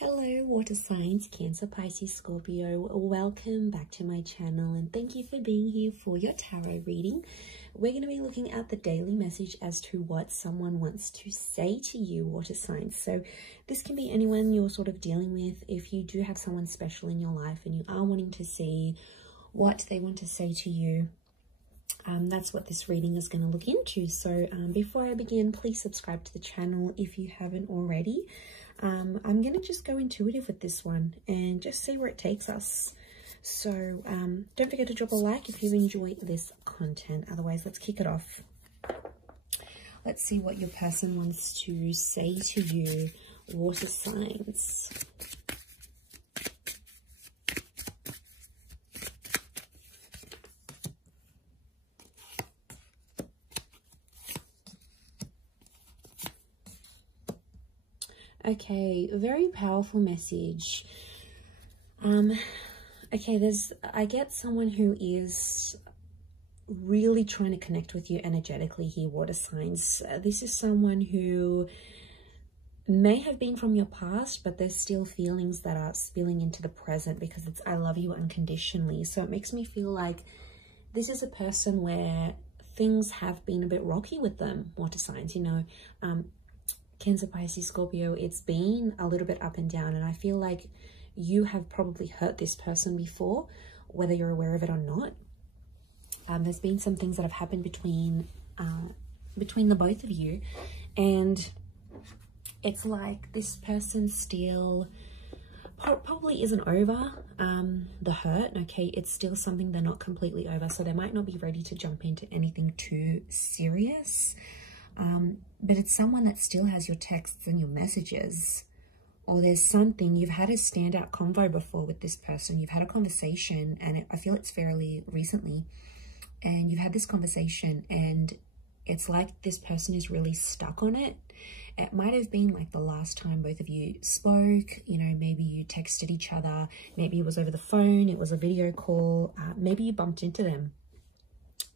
Hello, water signs, Cancer, Pisces, Scorpio. Welcome back to my channel and thank you for being here for your tarot reading. We're going to be looking at the daily message as to what someone wants to say to you, water signs. So this can be anyone you're sort of dealing with. If you do have someone special in your life and you are wanting to see what they want to say to you, that's what this reading is going to look into. So before I begin, please subscribe to the channel if you haven't already. I'm going to just go intuitive with this one and just see where it takes us. So don't forget to drop a like if you enjoy this content. Otherwise, let's kick it off. Let's see what your person wants to say to you, water signs. Okay, very powerful message. Okay, I get someone who is really trying to connect with you energetically here, water signs. This is someone who may have been from your past, but there's still feelings that are spilling into the present because it's I love you unconditionally. So it makes me feel like this is a person where things have been a bit rocky with them, water signs, you know. Cancer, Pisces, Scorpio, it's been a little bit up and down, and I feel like you have probably hurt this person before, whether you're aware of it or not. There's been some things that have happened between the both of you, and it's like this person still probably isn't over the hurt. Okay, it's still something they're not completely over, so they might not be ready to jump into anything too serious. But it's someone that still has your texts and your messages, or there's something, you've had a standout convo before with this person. You've had a conversation, and I feel it's fairly recently, and you've had this conversation and it's like this person is really stuck on it. It might have been like the last time both of you spoke, you know, maybe you texted each other, maybe it was over the phone, it was a video call, maybe you bumped into them.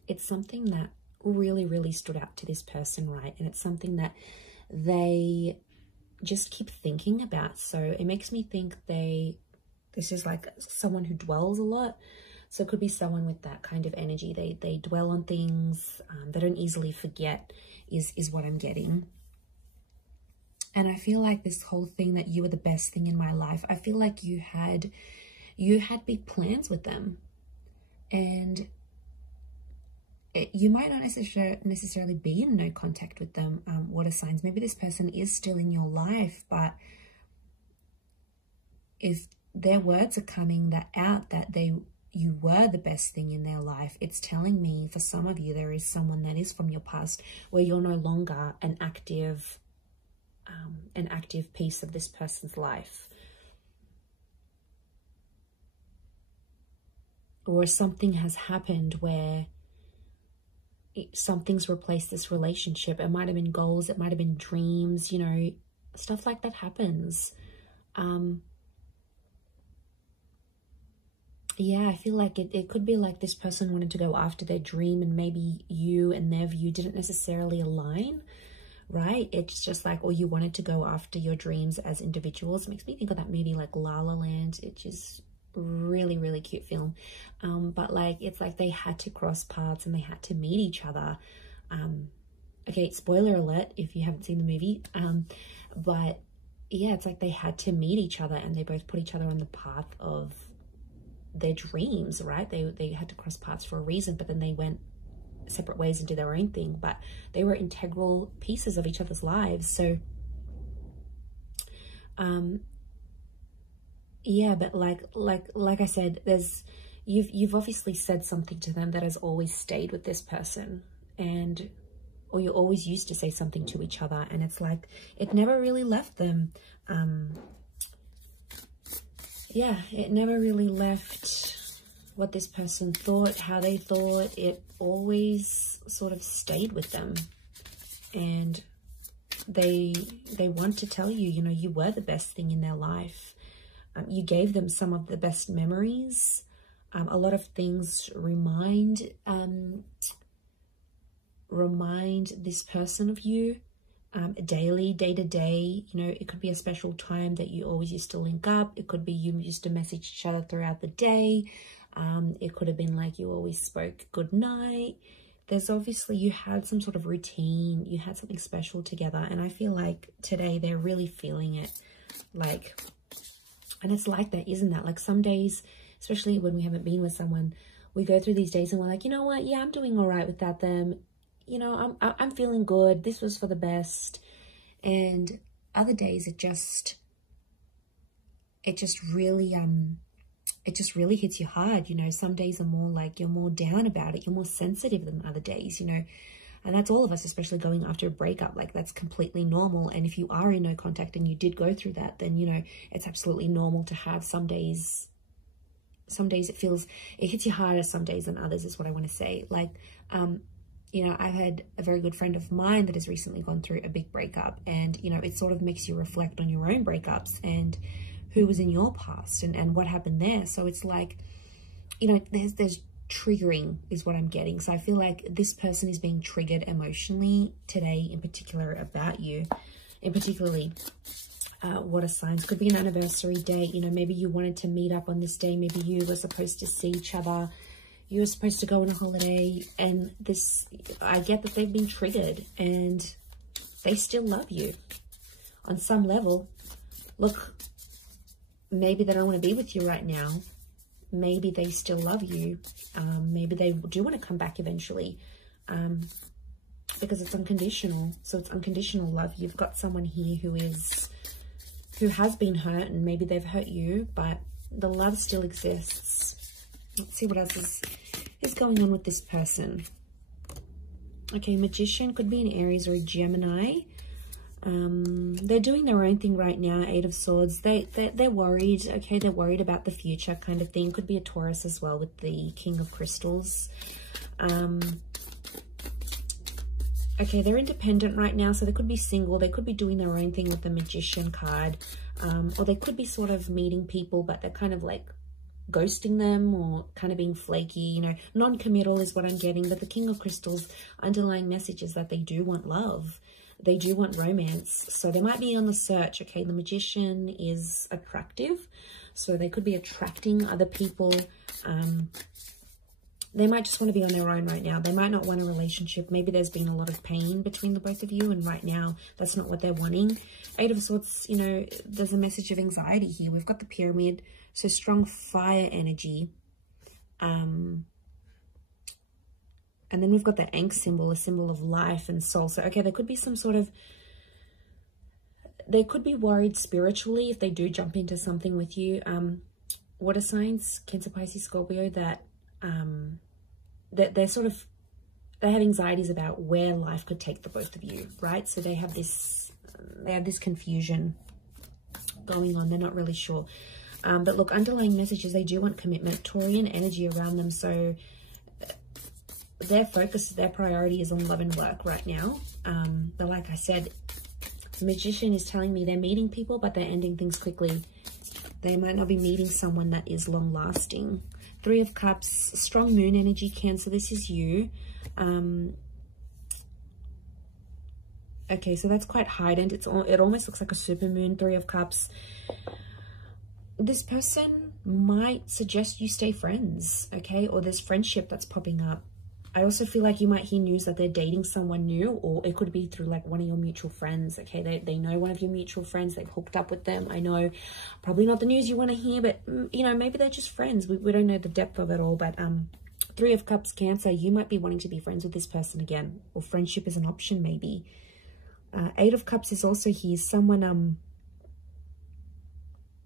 It's something that really stood out to this person, right? And it's something that they just keep thinking about. So it makes me think this is like someone who dwells a lot. So it could be someone with that kind of energy. They dwell on things, they don't easily forget is what I'm getting. And I feel like this whole thing that you were the best thing in my life, I feel like you had big plans with them, and you might not necessarily be in no contact with them, water signs. Maybe this person is still in your life, but if their words are coming out that you were the best thing in their life, it's telling me for some of you there is someone that is from your past where you're no longer an active piece of this person's life. Or something has happened where something's replaced this relationship. It might have been goals, it might have been dreams, you know, stuff like that happens. Yeah, I feel like it could be like this person wanted to go after their dream, and maybe you and their view didn't necessarily align, right? It's just like, or you wanted to go after your dreams as individuals. It makes me think of that movie like La La Land, which is really cute film, but like it's like they had to cross paths and they had to meet each other. Okay, spoiler alert if you haven't seen the movie, but yeah, it's like they had to meet each other and they both put each other on the path of their dreams, right? They had to cross paths for a reason, but then they went separate ways and did their own thing, but they were integral pieces of each other's lives. So yeah, but like I said, you've obviously said something to them that has always stayed with this person, or you always used to say something to each other, and it's like it never really left them. Yeah, it never really left what this person thought, how they thought. It always sort of stayed with them, and they want to tell you, you know, you were the best thing in their life. You gave them some of the best memories. A lot of things remind this person of you. daily, day to day. You know, it could be a special time that you always used to link up. It could be you used to message each other throughout the day. It could have been like you always spoke good night. There's obviously, you had some sort of routine, you had something special together, and I feel like today they're really feeling it. Like, and it's like that, isn't that? Like some days, especially when we haven't been with someone, we go through these days and we're like, you know what, yeah, I'm doing all right without them. You know, I'm feeling good. This was for the best. And other days it just really hits you hard. You know, some days are more like you're more down about it. You're more sensitive than other days, you know. And that's all of us, especially going after a breakup. Like, that's completely normal. And if you are in no contact and you did go through that, then, you know, it's absolutely normal to have some days it hits you harder some days than others, is what I want to say. Like, you know, I've had a very good friend of mine that has recently gone through a big breakup, and, you know, it sort of makes you reflect on your own breakups and who was in your past and what happened there. So it's like, you know, there's triggering is what I'm getting. So I feel like this person is being triggered emotionally today, in particular about you, in particularly water signs. Could be an anniversary date. You know, maybe you wanted to meet up on this day. Maybe you were supposed to see each other. You were supposed to go on a holiday, and this, I get that they've been triggered and they still love you on some level. Look, maybe they don't want to be with you right now. Maybe they still love you. Maybe they do want to come back eventually, because it's unconditional. So it's unconditional love. You've got someone here who has been hurt, and maybe they've hurt you, but the love still exists. Let's see what else is going on with this person. Okay, Magician could be an Aries or a Gemini. They're doing their own thing right now. 8 of Swords. They're worried. Okay, they're worried about the future kind of thing. Could be a Taurus as well with the King of Crystals. Okay, they're independent right now, so they could be single. They could be doing their own thing with the Magician card. Or they could be sort of meeting people, but they're kind of like ghosting them or kind of being flaky, you know. Non-committal is what I'm getting. But the King of Crystals, underlying message is that they do want love. They do want romance. So they might be on the search. Okay, the Magician is attractive, so they could be attracting other people. They might just want to be on their own right now. They might not want a relationship. Maybe there's been a lot of pain between the both of you, and right now that's not what they're wanting. 8 of Swords, you know, there's a message of anxiety here. We've got the Pyramid, so strong fire energy. And then we've got the Ankh symbol, a symbol of life and soul. So, okay, there could be some sort of, they could be worried spiritually if they do jump into something with you. Water signs, Cancer, Pisces, Scorpio, that they're sort of, they have anxieties about where life could take the both of you, right? So they have this confusion going on. They're not really sure. But look, underlying messages, they do want commitment, Taurian energy around them. So their focus, their priority is on love and work right now. But like I said, the Magician is telling me they're meeting people, but they're ending things quickly. They might not be meeting someone that is long lasting. 3 of Cups, strong moon energy, Cancer. This is you. Okay, so that's quite heightened. It almost looks like a super moon. 3 of Cups. This person might suggest you stay friends, okay? Or there's friendship that's popping up. I also feel like you might hear news that they're dating someone new, or it could be through like one of your mutual friends, okay? They know one of your mutual friends. They've hooked up with them. I know probably not the news you want to hear, but, you know, maybe they're just friends. We don't know the depth of it all, but 3 of Cups, Cancer, you might be wanting to be friends with this person again, or friendship is an option maybe. 8 of Cups is also here. Someone,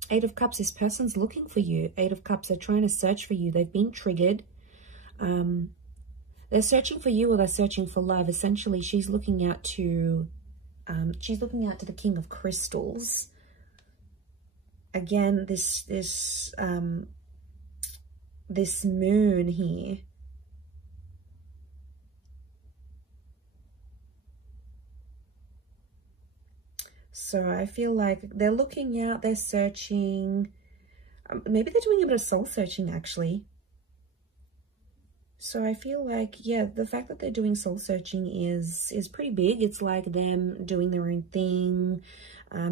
8 of Cups, this person's looking for you. 8 of Cups, they're trying to search for you. They've been triggered. They're searching for you, or they're searching for love. Essentially, she's looking out to the King of Crystals. Again, this moon here. So I feel like they're looking out, they're searching. Maybe they're doing a bit of soul searching, actually. So I feel like, yeah, the fact that they're doing soul searching is pretty big. It's like them doing their own thing,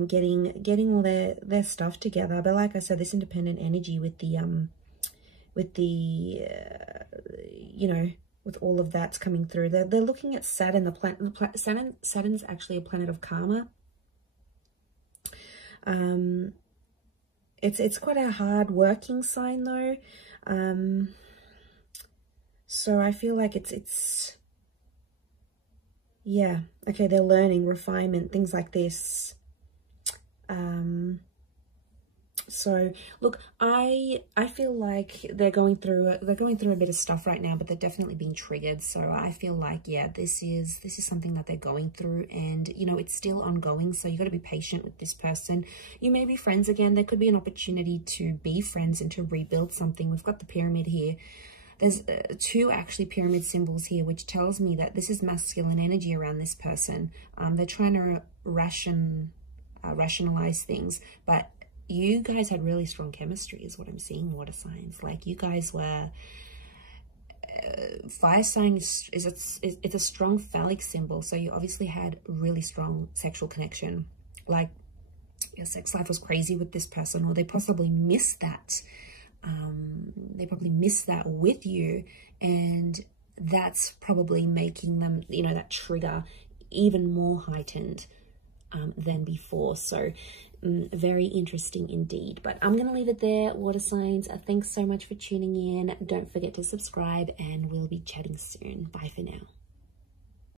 getting all their stuff together. But like I said, this independent energy with the you know, with all of that's coming through, they're looking at Saturn. The planet Saturn's actually a planet of karma. It's quite a hard working sign though. So I feel like it's yeah, okay, they're learning, refinement, things like this. So look, I feel like they're going through a bit of stuff right now, but they're definitely being triggered. So I feel like, yeah, this is something that they're going through, and you know, it's still ongoing. So you got to be patient with this person. You may be friends again. There could be an opportunity to be friends and to rebuild something. We've got the pyramid here. There's two actually pyramid symbols here, which tells me that this is masculine energy around this person. They're trying to rationalize things, but you guys had really strong chemistry is what I'm seeing, water signs. Like you guys were, fire sign it's a strong phallic symbol. So you obviously had really strong sexual connection. Like your sex life was crazy with this person, or they possibly missed that. They probably missed that with you, and that's probably making them, you know, that trigger even more heightened than before. So very interesting indeed. But I'm going to leave it there, water signs. Thanks so much for tuning in. Don't forget to subscribe, and we'll be chatting soon. Bye for now.